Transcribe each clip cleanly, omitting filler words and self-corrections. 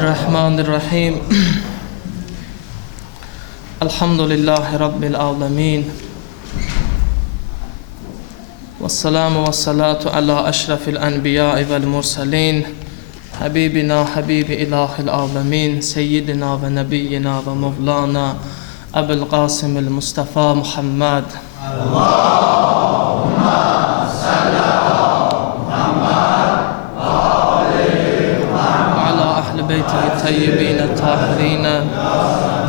Bismillahirrahmanirrahim. Elhamdülillahi Rabbil alemin. Vesselamu vessalatu ala eşrefil enbiyai vel mursalin. Habibina, habibi ilahil alemin. Seyyidina ve nebiyyina ve mevlana Ebul Qasimil Mustafa Muhammed. بيته الطيبين الطاهرين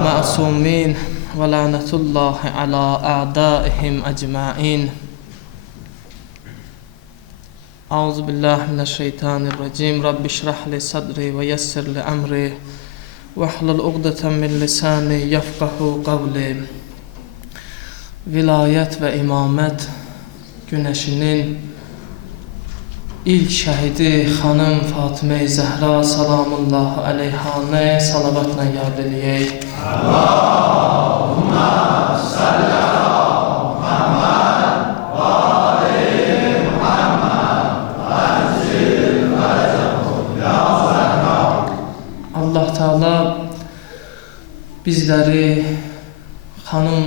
معصومين ولعنة الله على أعدائهم أجمعين. أعوذ بالله من الشيطان الرجيم. رب اشرح لي صدري ويسر لي أمري واحلل عقدة من لساني يفقهوا قولي. Vilayət və imamət günəşinin İlk şəhidi xanım Fatimə-i Zəhra salamullahu aleyhanə salavatla yad eləyək. Allahumma salli ala Muhammed və ali Muhammed və əcil və cəbul ya Zəhra. Allah Teala bizləri xanım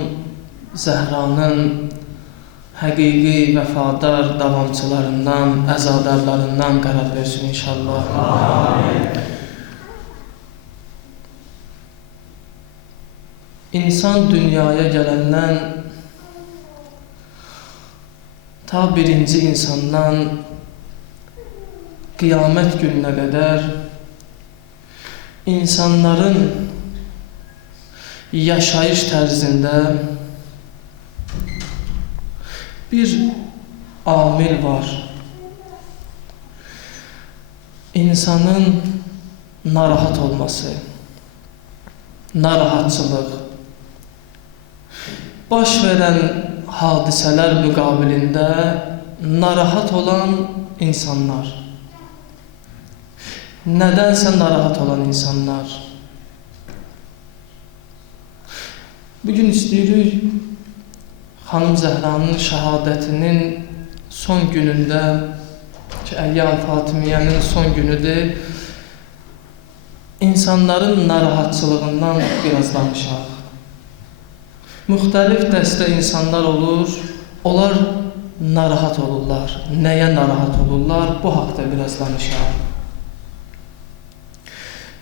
Zəhranın həqiqi, vəfadar davamçılarından, əzadarlarından qərar versin inşallah. Amin. İnsan dünyaya gələndən ta birinci insandan qiyamət gününə qədər insanların yaşayış tərzində bir amil var. İnsanın narahat olması, narahatçılıq, baş verən hadisələr müqabilində narahat olan insanlar. Nədənsə narahat olan insanlar. Bugün istəyirik Xanım Zəhranın şəhadətinin son günündə ki, Əyyam Fatimiyyənin son günüdür, insanların narahatçılığından biraz danışaq. Müxtəlif dəstə insanlar olur, onlar narahat olurlar. Nəyə narahat olurlar? Bu haqda biraz danışaq.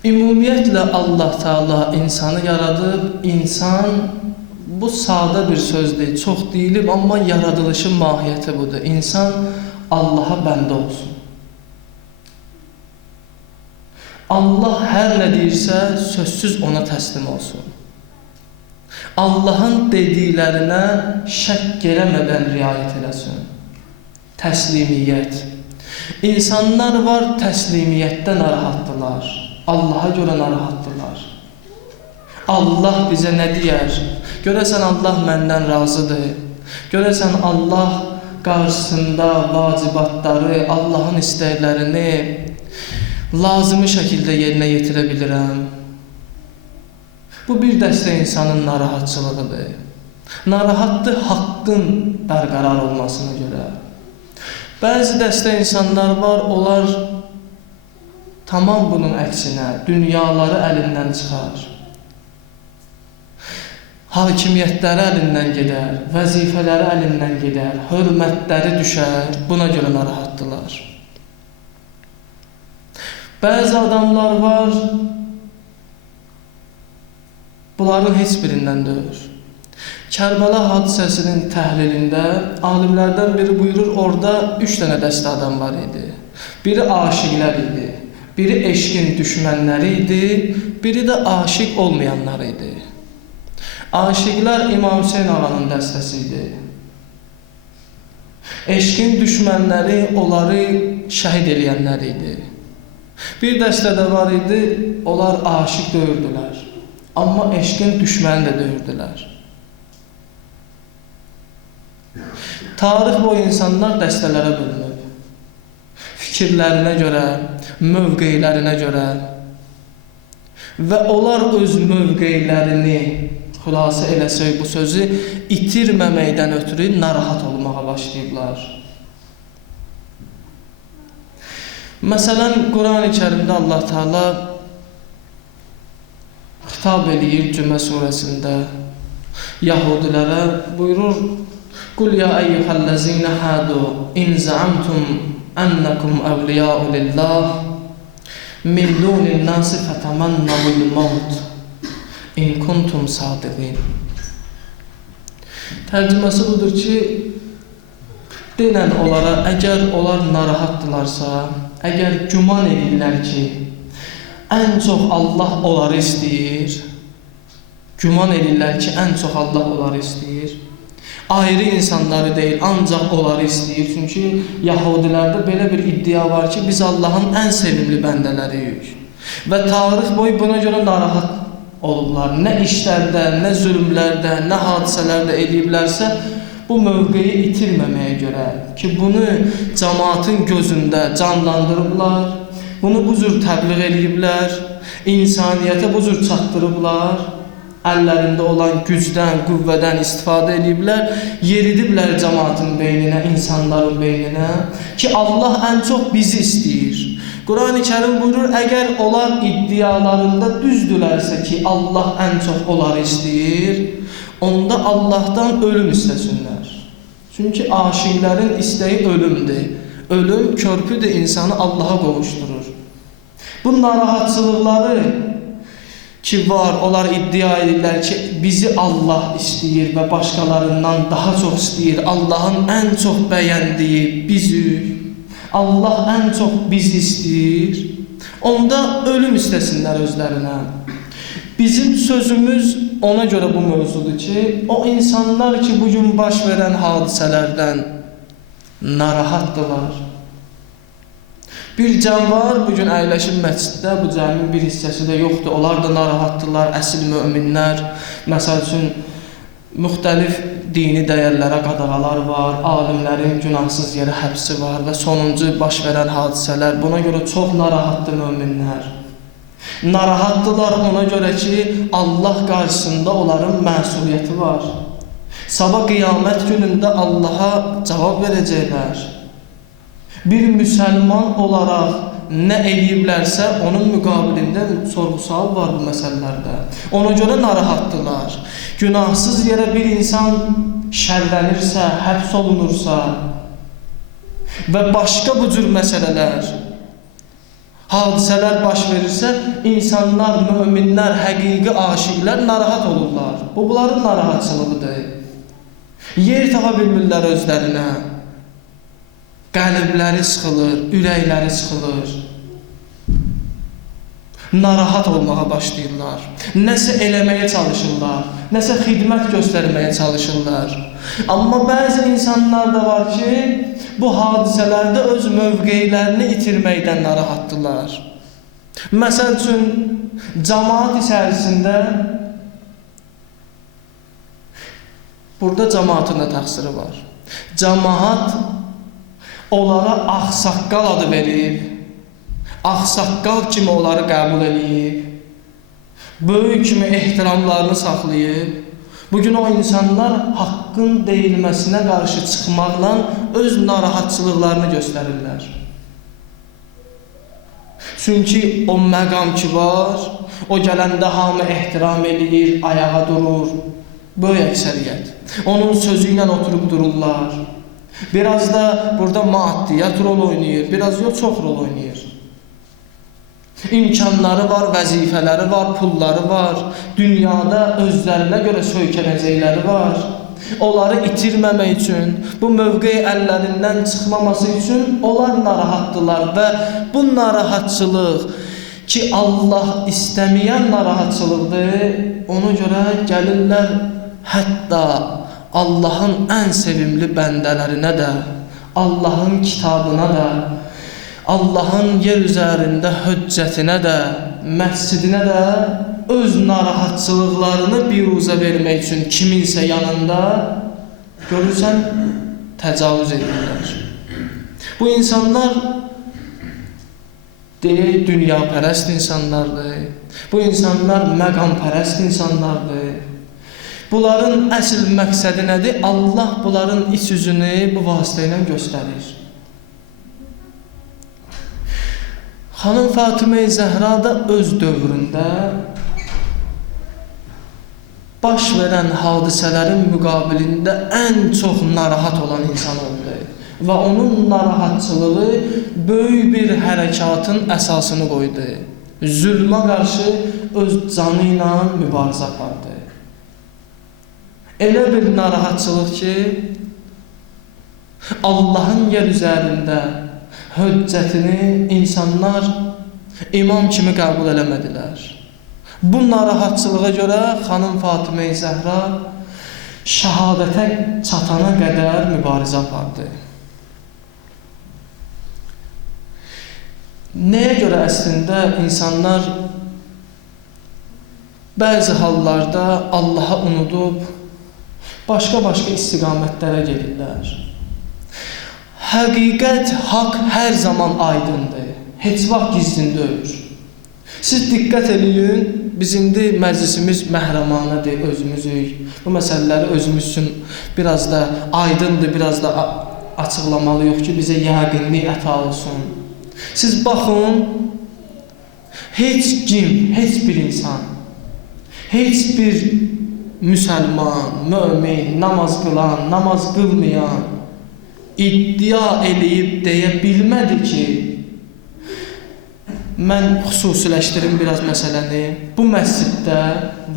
Ümumiyyətlə Allah Teala insanı yaradıb, insan bu sadə bir sözdür, çox deyilib, amma yaradılışın mahiyyəti budur. İnsan Allaha bəndə olsun. Allah hər nə deyirsə, sözsüz ona təslim olsun. Allahın dediklərinə şək eləmədən riayət eləsin. Təslimiyyət. İnsanlar var, təslimiyyətdə narahatdılar. Allaha görə narahatdılar. Allah bizə nə deyər? Görəsən Allah məndən razıdır. Görəsən Allah qarşısında vacibatları, Allahın istəklərini lazımi şəkildə yerinə yetirə bilirəm. Bu bir dəstə insanın narahatçılığıdır. Narahatdır haqqın bərqərar olmasına görə. Bəzi dəstə insanlar var, onlar tamam bunun əksinə dünyaları əlindən çıxar. Hakimiyyətləri əlindən gedər, vəzifələri əlindən gedər, hörmətləri düşər, buna görə narahatdılar. Bəzi adamlar var, bunların heç birindən deyir. Kərbəla hadisəsinin təhlilində alimlərdən biri buyurur, orada 3 dənə dəstə adam var idi. Biri aşiqlər idi, biri eşqin düşmənləri idi, biri də aşiq olmayanlar idi. Aşiqlər İmam Hüseyin ağanın dəstəsi idi. Eşqin düşmənləri onları şəhid eləyənlər idi. Bir dəstə də var idi, onlar aşiq döyürdülər. Amma eşqin düşməni də döyürdülər. Tarix boyu insanlar dəstələrə bölünüb. Fikirlərinə görə, mövqeylərinə görə və onlar öz mövqeylərini xülasə eləsək bu sözü itirməməkdən ötürü narahat olmağa başlayıblar. Məsələn, Quran-ı Kərimdə Allah Teala xitab eləyir Cümə surəsində. Yahudilərə buyurur: "Qul ya eyyuhellezine hadu in za'amtum ennekum evliya'u lillah min dunin nasi fetemennavul maut in kuntum sadiqin." Tərcüməsi budur ki, denən onlara, əgər onlar narahatdırlarsa, əgər güman edirlər ki, ən çox Allah onları istəyir, güman edirlər ki, ən çox Allah onları istəyir, ayrı insanları deyil, ancaq onları istəyir. Çünki Yahudilərdə belə bir iddia var ki, biz Allahın ən sevimli bəndələriyik. Və tarix boyu buna görə narahat olublar. Nə işlərdə, nə zülmlərdə, nə hadisələrdə ediblərsə, bu mövqeyi itirməməyə görə ki, bunu cəmaatın gözündə canlandırıblar, bunu bu cür təbliğ ediblər, insaniyyətə bu cür çatdırıblar, əllərində olan gücdən, qüvvədən istifadə ediblər, yeridiblər cəmaatın beyninə, insanların beyninə ki, Allah ən çox bizi istəyir. Quran-ı Kərim buyurur, əgər onlar iddialarında düzdülərsə ki, Allah ən çox onları istəyir, onda Allahdan ölüm istəsinlər. Çünki aşiqlərin istəyi ölümdür. Ölüm körpüdür, insanı Allaha qovuşdurur. Bu narahatçılıqları ki var, onlar iddia edirlər ki, bizi Allah istəyir və başqalarından daha çox istəyir. Allahın ən çox bəyəndiyi bizik. Allah ən çox bizi istəyir. Onda ölüm istəsinlər özlərinə. Bizim sözümüz ona görə bu mövzudur ki, o insanlar ki, bugün baş verən hadisələrdən narahatdırlar. Bir cəm var, bugün əyləşib məsciddə, bu cəmin bir hissəsi də yoxdur. Onlar da narahatdırlar, əsil möminlər. Məsəl üçün, müxtəlif dini dəyərlərə qadağalar var, alimlərin günahsız yerə həbsi var və sonuncu baş verən hadisələr. Buna görə çox narahatdır möminlər. Narahatdırlar ona görə ki, Allah qarşısında onların məsuliyyəti var. Sabah qiyamət günündə Allaha cavab verəcəklər. Bir müsəlman olaraq nə eləyiblərsə, onun müqabilində sorğu-sual var bu məsələlərdə. Ona görə narahatdırlar. Günahsız yerə bir insan şərlənirsə, həbs olunursa və başqa bu cür məsələlər, hadisələr baş verirsə, insanlar, möminlər, həqiqi aşiqlər narahat olurlar. Bu, bunların narahatçılığıdır. Yer tapa bilmirlər özlərinə. Qəlbləri sıxılır, ürəkləri sıxılır. Narahat olmağa başlayırlar. Nəsə eləməyə çalışırlar, nəsə xidmət göstərməyə çalışırlar. Amma bəzi insanlar da var ki, bu hadisələrdə öz mövqeylərini itirməkdən narahatdırlar. Məsəl üçün, cəmaat içərisində, burada cəmaatın da təqsiri var. Cəmaat onlara ağsaqqal adı verib, ağsaqqal kimi onları qəbul edib, böyük kimi ehtiramlarını saxlayıb, bugün o insanlar haqqın deyilməsinə qarşı çıxmaqla öz narahatçılıqlarını göstərirlər. Çünki o məqam ki var, o gələndə hamı ehtiram edir, ayağa durur, böyük əksəriyyət. Onun sözü ilə oturub dururlar. Biraz da burada maddiyyat rol oynayır, biraz yox, çox rol oynayır. İmkanları var, vəzifələri var, pulları var, dünyada özlərinə görə söykənəcəkləri var. Onları itirməmək üçün, bu mövqeyi əllərindən çıxmaması üçün onlar narahatdırlar və bu narahatçılıq ki, Allah istəməyən narahatçılıqdır, ona görə gəlirlər hətta Allahın ən sevimli bəndələrinə də, Allahın kitabına da, Allahın yer üzərində höccətinə də, məscidinə də öz narahatçılıqlarını biruzə vermək üçün kiminsə yanında görürsən, təcavüz edirlər. Bu insanlar deyək, dünyapərəst insanlardır, bu insanlar məqampərəst insanlardır. Bunların əsl məqsədi nədir? Allah bunların iç üzünü bu vasitə ilə göstərir. Xanım Fatimə-i Zəhra da öz dövründə baş verən hadisələrin müqabilində ən çox narahat olan insan oldu. Və onun narahatçılığı böyük bir hərəkatın əsasını qoydu. Zülmə qarşı öz canı ilə mübarizə apardı. Elə bir narahatçılıq ki, Allahın yer üzərində höccətini insanlar imam kimi qəbul eləmədilər. Bu narahatçılığa görə xanım Fatimə-i Zəhra şəhadətə çatana qədər mübarizə apardı. Nəyə görə əslində insanlar bəzi hallarda Allah'a unudub başqa-başqa istiqamətlərə gedirlər? Həqiqət, haqq hər zaman aydındır, heç vaxt gizlin deyil. Siz diqqət eləyin, biz indi məclisimiz məhrəmanədir, özümüzük. Bu məsələləri özümüz üçün biraz da aydındır, biraz da açıqlamalıyıq ki, bizə yəqinlik əta olsun. Siz baxın, heç kim, heç bir insan, heç bir müsəlman, mömin, namaz qılan, namaz qılmayan iddia eləyib deyə bilmədi ki, mən xüsusiləşdirim biraz məsələni, bu məsciddə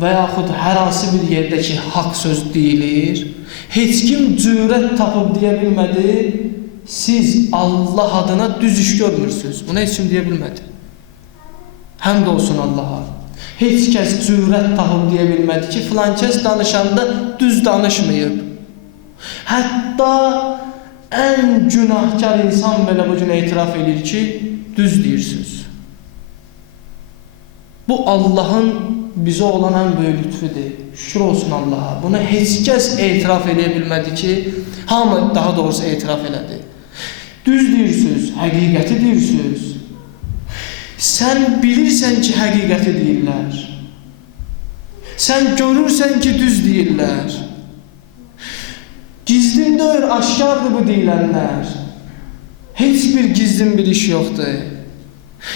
və yaxud hər hansı bir yerdə ki, haqq söz deyilir, heç kim cürət tapıb deyə bilmədi, siz Allah adına düz iş görmürsünüz. Bunu heç kim deyə bilmədi. Həmd olsun Allaha. Heç kəs cürət tapıb deyə bilmədi ki, filan kəs danışanda düz danışmayıb. Hətta ən günahkar insan belə bu gün etiraf edir ki, düz deyirsiniz. Bu Allahın bizə olan ən böyük lütfüdür. Şükür olsun Allaha. Bunu heç kəs etiraf edə bilmədi ki, hamı daha doğrusu etiraf elədi. Düz deyirsiniz, həqiqəti deyirsiniz. Sən bilirsən ki, həqiqəti deyirlər. Sən görürsən ki, düz deyirlər. Gizlin deyil, aşkardır bu deyilənlər. Heç bir gizlin bir iş yoxdur.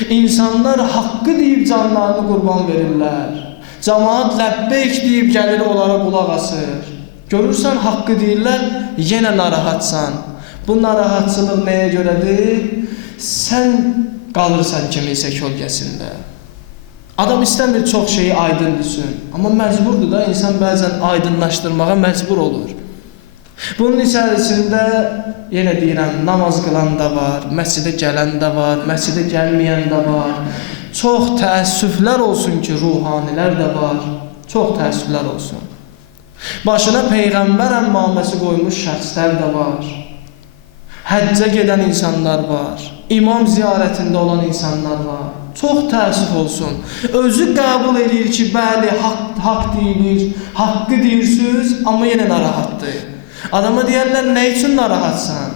İnsanlar haqqı deyib canlarını qurban verirlər. Cəmaat ləbbeyk deyib gəlir onlara qulaq asır. Görürsən haqqı deyirlər, yenə narahatsan. Bu narahatçılıq nəyə görədir? Sən qalırsan kiminsə kölgəsində. Adam istəmir çox şeyi aydın düşsün. Amma məcburdur da, insan bəzən aydınlaşdırmağa məcbur olur. Bunun içərisində yenə deyirəm, namaz qılan da var, məscidə gələn də var, məscidə gəlməyən də var. Çox təəssüflər olsun ki, ruhanilər də var. Çox təəssüflər olsun. Başına Peyğəmbər əmmaməsi qoymuş şəxslər də var. Həccə gedən insanlar var. İmam ziyarətində olan insanlar var. Çox təəssüf olsun. Özü qəbul edir ki, bəli, haqq deyilir, haqqı deyirsiniz, amma yenə narahatdır. Adama deyərlər, nə üçün narahatsan?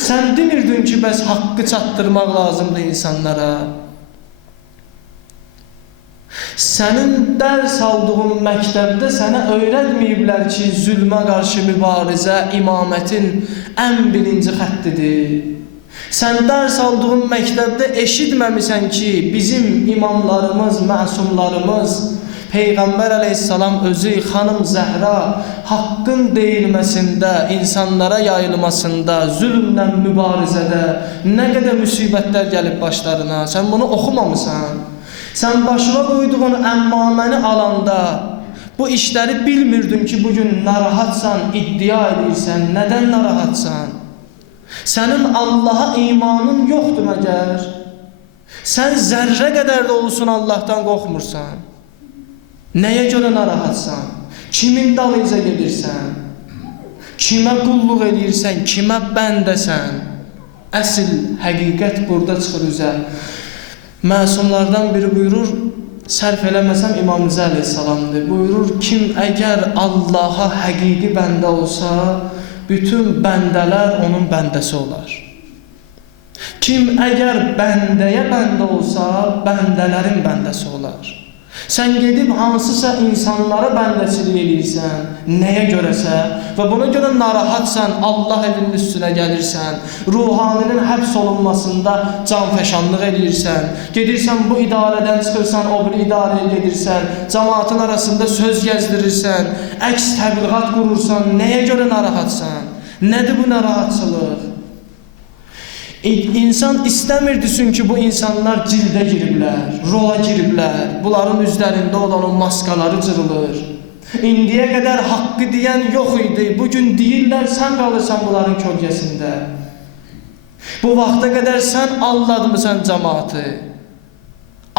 Sən demirdin ki, bəs haqqı çatdırmaq lazımdır insanlara. Sənin dərs aldığın məktəbdə sənə öyrətməyiblər ki, zülmə qarşı mübarizə imamətin ən birinci xəttidir. Sən dərs aldığın məktəbdə eşitməmisən ki, bizim imamlarımız, məsumlarımız, Peyğəmbər əleyhissalam özü, xanım Zəhra haqqın deyilməsində, insanlara yayılmasında, zülmlə mübarizədə nə qədər müsibətlər gəlib başlarına, sən bunu oxumamısan. Sən başına qoyduğun əmmaməni alanda bu işləri bilmirdin ki, bugün narahatsan, iddia edirsən, nədən narahatsan? Sənin Allaha imanın yoxdur məgər? Sən zərrə qədər də olsun Allahdan qorxmursan. Nəyə görə narahatsan? Kimin dalınca gedirsən? Kimə qulluq edirsən? Kimə bəndəsən? Əsl həqiqət burada çıxır üzə. Məsumlardan biri buyurur, sərf eləməsəm İmam Rıza əleyhissalamdır. Buyurur, kim əgər Allaha həqiqi bəndə olsa, bütün bəndələr onun bəndəsi olar. Kim əgər bəndəyə bəndə olsa, bəndələrin bəndəsi olar. Sən gedib hansısa insanlara bəndəçilik edirsən, nəyə görəsə və buna görə narahatsan, Allah evinin üstünə gəlirsən, ruhaninin həbs olunmasında canfəşanlıq edirsən, gedirsən bu idarədən çıxırsan, o bir idarəyə gedirsən, cəmaatın arasında söz gəzdirirsən, əks təbliğat qurursan, nəyə görə narahatsan? Nədir bu narahatçılıq? İnsan istəmirdi çünki bu insanlar cildə giriblər, rola giriblər, bunların üzlərində olan o maskaları cırılır. İndiyə qədər haqqı deyən yox idi, bugün deyirlər, sən qalırsan bunların kölgəsində. Bu vaxta qədər sən aldatmısan cəmaatı,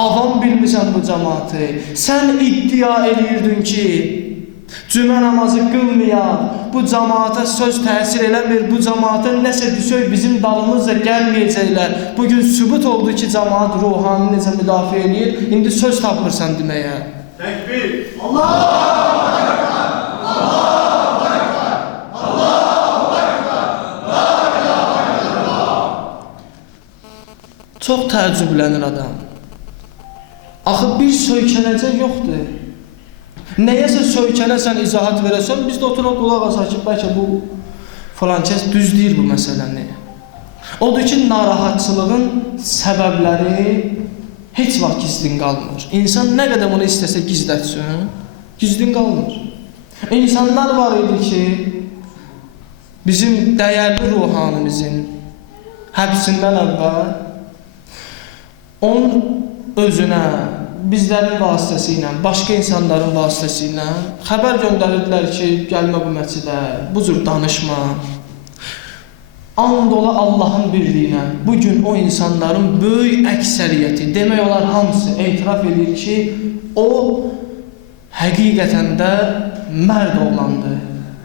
avam bilmirsən bu cəmaatı, sən iddia edirdin ki, cümə namazı qılmayan, bu cəmaata söz təsir eləmir, bu cəmaata nəsə düşək bizim dalımızca gəlməyəcəklər. Bugün sübut oldu ki, cəmaat ruhanı necə müdafiə edir, indi söz tapmırsan deməyə. Təkbir! Allahu Ekber! Allahu Ekber! Allahu Ekber! La ilahe illallah! Çox təəccüblənir adam. Axı bir söykənəcək yoxdur. Nəyəsə söykənəsən, izahat verəsən, biz də oturaq qulaq asaq ki, bəlkə bu falan kəs düz deyir bu məsələni. Odur ki, narahatçılığın səbəbləri heç vaxt gizlin qalmır. İnsan nə qədər bunu istəsə gizlətsin, gizlin qalmır. İnsanlar var idi ki, bizim dəyərli ruhanimizin həbsindən əvvəl onun özünə, bizlərin vasitəsilə, başqa insanların vasitəsilə xəbər göndərirdilər ki, gəlmə bu məscidə, bu cür danışma. And ola Allahın birliyinə, bugün o insanların böyük əksəriyyəti, demək olar hamısı etiraf edir ki, o həqiqətən də mərd oğlandır.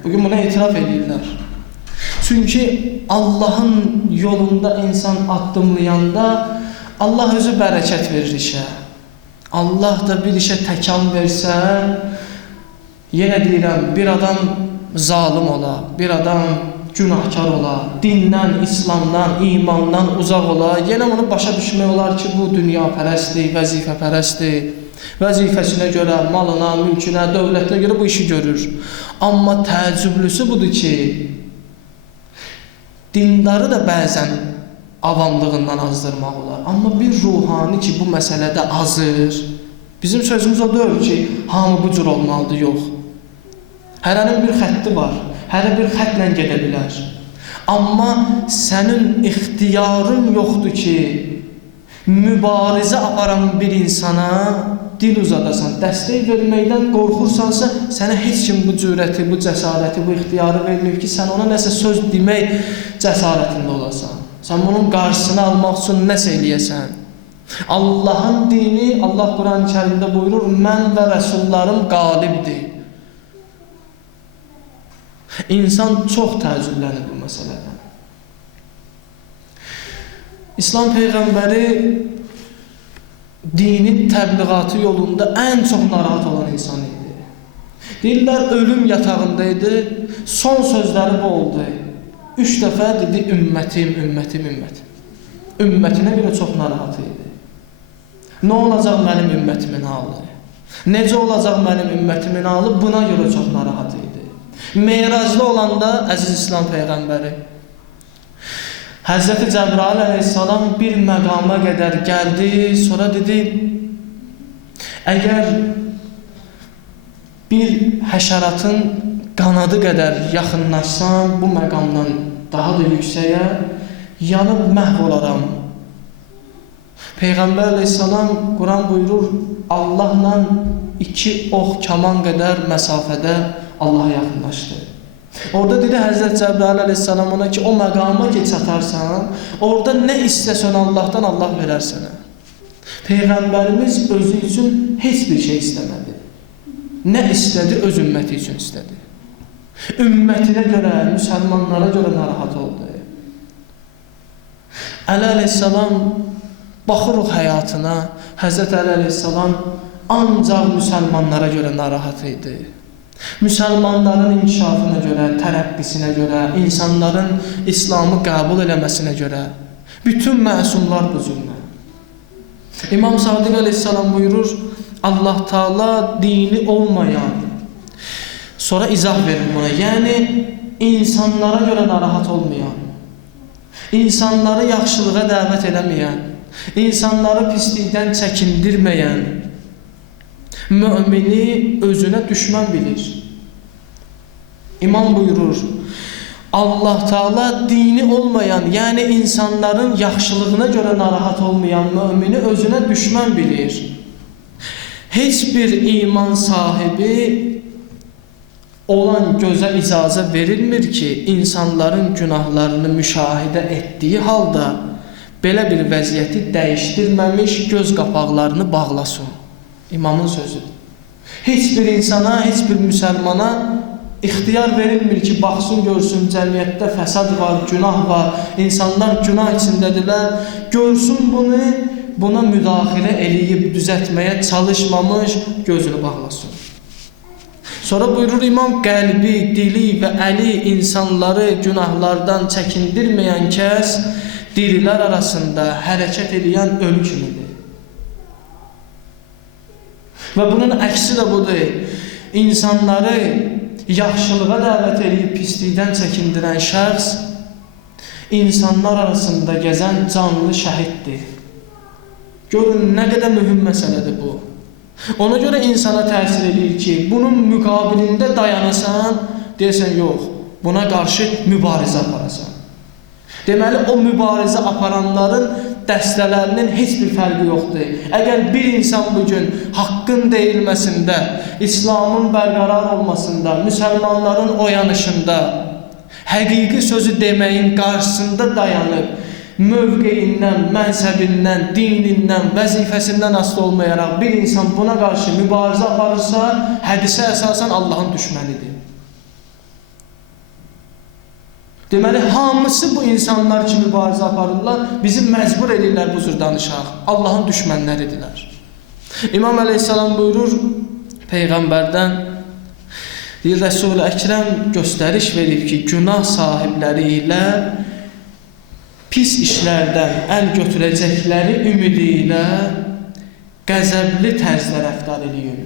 Bugün buna etiraf edirlər. Çünki Allahın yolunda insan addımlayanda Allah özü bərəkət verir işə. Allah da bir işə təkan versə, yenə deyirəm, bir adam zalim ola, bir adam günahkar ola, dindən, İslamdan, imandan uzaq ola, yenə onu başa düşmək olar ki, bu dünya pərəstdir, vəzifə pərəstdir, vəzifəsinə görə, malına, mülkünə, dövlətinə görə bu işi görür. Amma təəccüblüsü budur ki, dindarı da bəzən avamlığından azdırmaq olar. Amma bir ruhani ki, bu məsələdə azır. Bizim sözümüz o deyil ki, hamı bu cür olmalıdır, yox. Hərənin bir xətti var, hərə bir xətlə gedə bilər. Amma sənin ixtiyarın yoxdur ki, mübarizə aparan bir insana dil uzadasan, dəstək verməkdən qorxursansa, sənə heç kim bu cürəti, bu cəsarəti, bu ixtiyarı vermir ki, sən ona nəsə söz demək cəsarətində olasan. Sən bunun qarşısını almaq üçün nəsə eləyəsən. Allahın dini, Allah Quran-ı Kərimdə buyurur, mən və rəsullarım qalibdir. İnsan çox təəccüblənir bu məsələdən. İslam Peyğəmbəri dinin təbliğatı yolunda ən çox narahat olan insan idi. Deyirlər, ölüm yatağındaydı, son sözləri bu oldu. 3 dəfə dedi, ümmətim, ümmətim, ümmətim. Ümmətinə görə çox narahat idi. Nə olacaq mənim ümmətimin halı? Necə olacaq mənim ümmətimin halı? Buna görə çox narahat idi. Meyracda olanda, əziz İslam Peyğəmbəri, Həzrəti Cəbrail əleyhissalam bir məqama qədər gəldi, sonra dedi, əgər bir həşəratın qanadı qədər yaxınlaşsam, bu məqamdan daha da yüksəyə yanıb məhv olaram. Peyğəmbər əleyhissalam Quran buyurur, Allahla 2 ox kaman qədər məsafədə Allaha yaxınlaşdı. Orada dedi Həzrət Cəbrail əleyhissalam ona ki, o məqama ki çatarsan, orada nə istəsən Allahdan Allah verər sənə. Peyğəmbərimiz özü üçün heç bir şey istəmədi. Nə istədi? Öz ümməti üçün istədi. Ümmətinə görə, müsəlmanlara görə narahat oldu. Əli əleyhissalam baxırıq həyatına, Həzrət Əli əleyhissalam ancaq müsəlmanlara görə narahat idi. Müsəlmanların inkişafına görə, tərəqqisinə görə, insanların İslamı qəbul eləməsinə görə, bütün məsumlar bu cürlə. İmam Sadiq əleyhissalam buyurur, Allah Taala dini olmayan. Sonra izah verin buna. Yəni insanlara görə narahat olmayan, insanları yaxşılığa dəvət eləməyən, insanları pislikdən çəkindirməyən mümini özünə düşmən bilir. İmam buyurur, Allah Taala dini olmayan, yəni insanların yaxşılığına görə narahat olmayan mümini özünə düşmən bilir. Heç bir iman sahibi olan gözə icazə verilmir ki, insanların günahlarını müşahidə etdiyi halda belə bir vəziyyəti dəyişdirməmiş göz qapaqlarını bağlasın. İmamın sözüdür. Heç bir insana, heç bir müsəlmana ixtiyar verilmir ki, baxsın, görsün, cəmiyyətdə fəsad var, günah var, insanlar günah içindədirlər, görsün bunu, buna müdaxilə eləyib düzəltməyə çalışmamış, gözünü bağlasın. Sonra buyurur İmam, qəlbi, dili və əli insanları günahlardan çəkindirməyən kəs dirilər arasında hərəkət edən ölü kimidir. Və bunun əksi də budur. İnsanları yaxşılığa dəvət edib pislikdən çəkindirən şəxs insanlar arasında gəzən canlı şəhiddir. Görün, nə qədər mühüm məsələdir bu. Ona görə insana təsir edir ki, bunun müqabilində dayanasan, deyəsən, yox, buna qarşı mübarizə aparasan. Deməli, o mübarizə aparanların dəstələrinin heç bir fərqi yoxdur. Əgər bir insan bugün haqqın deyilməsində, İslamın bərqərar olmasında, müsəlmanların oyanışında, həqiqi sözü deməyin qarşısında dayanıb, mövqeyindən, mənsəbindən, dinindən, vəzifəsindən asılı olmayaraq bir insan buna qarşı mübarizə aparırsa, hədisə əsasən Allahın düşmənidir. Deməli, hamısı bu insanlar ki, mübarizə aparırlar, bizi məcbur edirlər bu cür danışaq. Allahın düşmənləridirlər. İmam əleyhissalam buyurur, Peyğəmbərdən, Rəsul-i Əkrəm göstəriş verir ki, günah sahibləri ilə pis işlərdən əl götürəcəkləri ümidi ilə qəzəbli tərzlə rəftar edilir.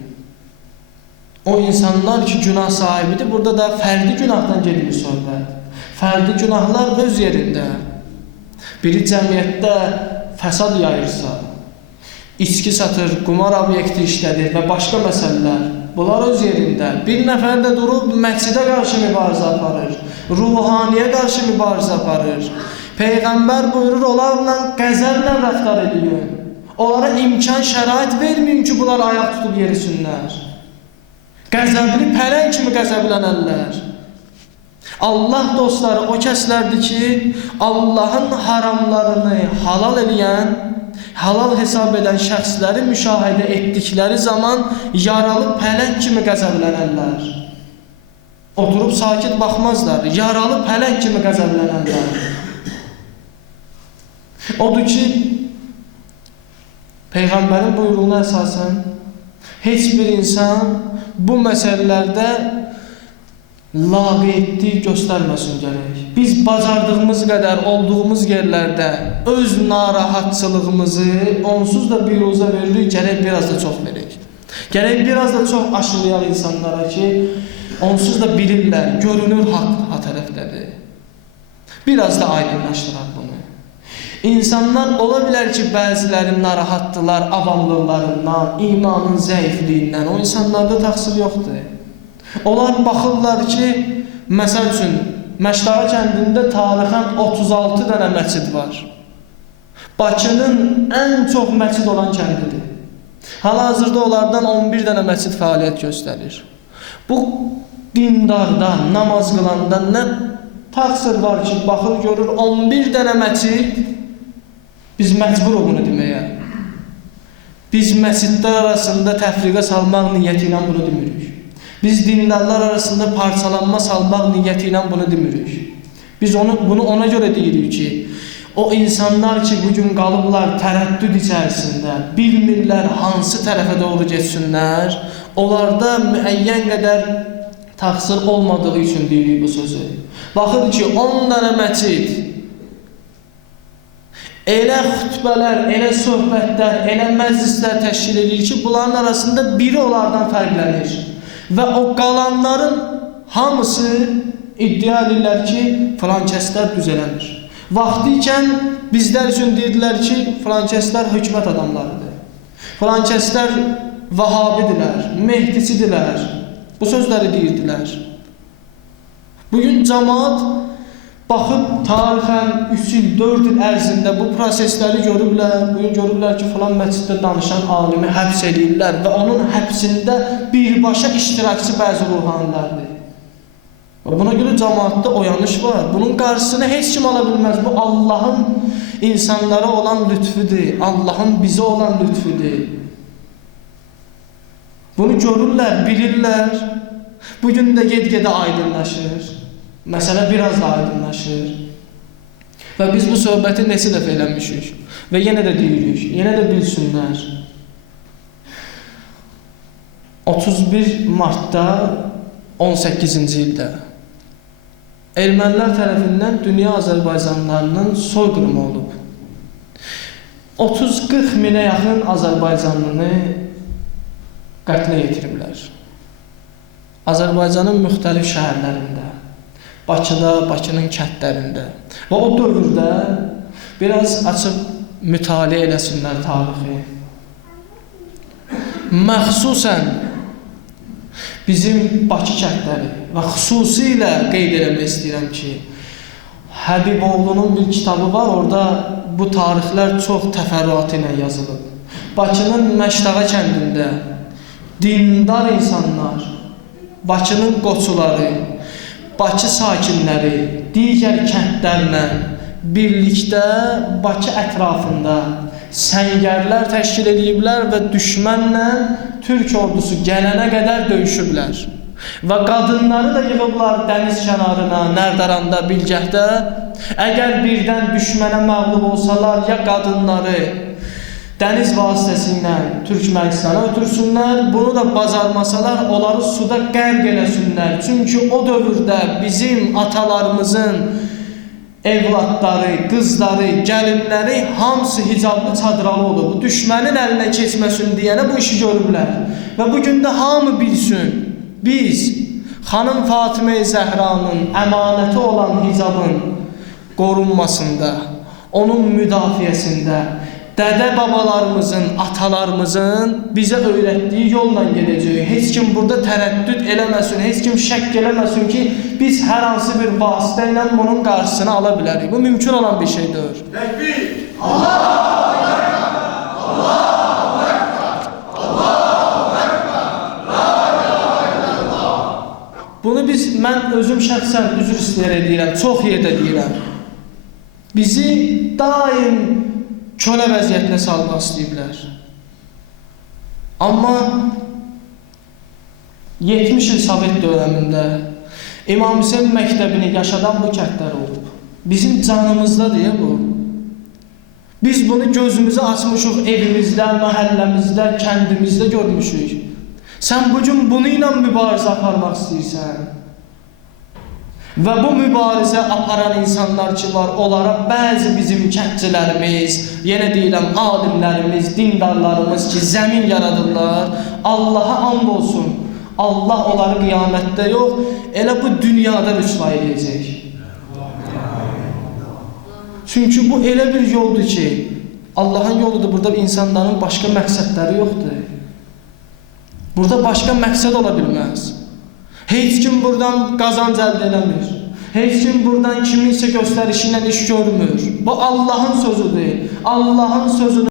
O insanlar ki, günah sahibidir, burada da fərdi günahdan gedir söhbət. Fərdi günahlar öz yerində. Biri cəmiyyətdə fəsad yayırsa, içki satır, qumar obyekti işlədir və başqa məsələlər, bunlar öz yerində. Bir nəfər də durub məscidə qarşı mübarizə aparır, ruhaniyə qarşı mübarizə aparır. Peyğəmbər buyurur, onlarla qəzəblə rəftar edilir. Onlara imkan, şərait verməyin ki, bunlar ayaq tutub yerisinlər. Qəzəbli pələng kimi qəzəblənərlər. Allah dostları o kəslərdir ki, Allahın haramlarını halal eləyən, halal hesab edən şəxsləri müşahidə etdikləri zaman yaralı pələng kimi qəzəblənərlər. Oturub sakit baxmazlar, yaralı pələng kimi qəzəblənərlər. Odur ki, Peyğəmbərin buyruğuna əsasən heç bir insan bu məsələlərdə laqeydlik göstərməsin gərək. Biz bacardığımız qədər olduğumuz yerlərdə öz narahatçılığımızı onsuz da biruzə veririk, gərək biraz da çox veririk. Gərək biraz da çox aşılayaq insanlara ki, onsuz da bilirlər, görünür haqq tərəfdədir. Biraz da aydınlaşdıraq bunu. İnsanlar ola bilər ki, bəziləri narahatdılar avamlıqlarından, imanın zəifliyindən. O insanlarda təqsir yoxdur. Onlar baxırlar ki, məsəl üçün, Məşdağa kəndində tarixən 36 dənə məscid var. Bakının ən çox məscid olan kəndidir. Hal-hazırda onlardan 11 dənə məscid fəaliyyət göstərir. Bu dindarda, namaz qılanda nə təqsir var ki, baxır görür 11 dənə məscid, biz məcburuq bunu deməyə. Biz məscidlər arasında təfriqə salmaq niyyəti ilə bunu demirik. Biz dindarlar arasında parçalanma salmaq niyyəti ilə bunu demirik. Biz bunu ona görə deyirik ki, o insanlar ki, bugün qalıblar tərəddüd içərisində, bilmirlər hansı tərəfə doğru geçsinlər, onlarda müəyyən qədər təqsir olmadığı üçün deyirik bu sözü. Baxır ki, 10 dənə məscid Elə xütbələr, elə söhbətlər, elə məclislər təşkil edir ki, bunların arasında biri onlardan fərqlənir. Və o qalanların hamısı iddia edirlər ki, filan kəslər düz eləmir. Vaxtı ikən bizlər üçün deyirdilər ki, filan kəslər hökumət adamlarıdır. Filan kəslər Vahabidirlər, Mehdisidirlər. Bu sözləri deyirdilər. Bugün cəmaat baxıb tarixən 3 il, 4 il ərzində bu prosesləri görüblər. Bugün görüblər ki, filan məsciddə danışan alimi həbs edirlər və onun həbsində birbaşa iştirakçı bəzi ruhanilərdir. Buna görə cəmaatda oyanış var. Bunun qarşısını heç kim ala bilməz. Bu Allahın insanlara olan lütfüdür. Allahın bizə olan lütfüdür. Bunu görürlər, bilirlər. Bugün də get-gedə aydınlaşır. Məsələ biraz da aydınlaşır. Və biz bu söhbəti neçə dəfə eləmişik. Və yenə də deyirik, yenə də bilsinlər. 31 martda 18-ci ildə ermənilər tərəfindən dünya Azərbaycanlılarının soyqırımı olub. 30-40 minə yaxın Azərbaycanlını qətlə yetiriblər. Azərbaycanın müxtəlif şəhərlərində, Bakıda, Bakının kəndlərində və o dövrdə biraz açıb mütaliə eləsinlər tarixi. Məxsusən bizim Bakı kəndləri və xüsusilə qeyd eləmək istəyirəm ki, Həbiboğlunun bir kitabı var, orada bu tarixlər çox təfərrüatı ilə yazılıb. Bakının Məşdağa kəndində dindar insanlar, Bakının qoçuları, Bakı sakinləri digər kəndlərlə birlikdə Bakı ətrafında səngərlər təşkil ediblər və düşmənlə Türk ordusu gələnə qədər döyüşüblər. Və qadınları da yığıblar dəniz kənarına, Nərdaranda, Bilgəhdə. Əgər birdən düşmənə məğlub olsalar, ya qadınları dəniz vasitəsilə Türkmənistana ötürsünlər, bunu da bacarmasalar, onları suda qərq eləsinlər. Çünki o dövrdə bizim atalarımızın evladları, qızları, gəlinləri hamısı hicablı, çadralı olub. Bu düşmənin əlinə keçməsin deyənə bu işi görüblər. Və bugün də hamı bilsin, biz xanım Fatimə-i Zəhranın əmanəti olan hicabın qorunmasında, onun müdafiəsində, dədə babalarımızın, atalarımızın bizə öyrətdiyi yolla gedəcək. Heç kim burada tərəddüd eləməsin, heç kim şəkk eləməsin ki, biz hər hansı bir vasitə ilə bunun qarşısını ala bilərik. Bu mümkün olan bir şeydir. Təkbir! Allahu Ekber! Allahu Ekber! Allahu Ekber! La ilahe illallah! Bunu mən özüm şəxsən üzr istəyərək deyirəm, çox yerdə deyirəm. Bizi daim kölə vəziyyətinə salmaq istəyiblər. Amma 70 il Sovet dövründə İmam Hüseyn məktəbini yaşadan bu kəndlər olub. Bizim canımızdadır bu. Biz bunu gözümüzü açmışıq evimizdə, məhəlləmizdə, kəndimizdə görmüşük. Sən bugün bunu ilə mübarizə aparmaq istəyirsən. Və bu mübarizə aparan insanlar ki var, onlara bəzi bizim kəndçilərimiz, yenə deyirəm, alimlərimiz, dindarlarımız ki, zəmin yaradırlar. Allaha and olsun, Allah onları qiyamətdə yox, elə bu dünyada rüsva edəcək. Çünki bu elə bir yoldur ki, Allahın yoludur, burada insanların başqa məqsədləri yoxdur. Burada başqa məqsəd ola bilməz. Heç kim buradan qazanc əldə eləmir. Heç kim buradan kiminsə göstərişi ilə iş görmür. Bu Allahın sözüdür. Allahın sözünü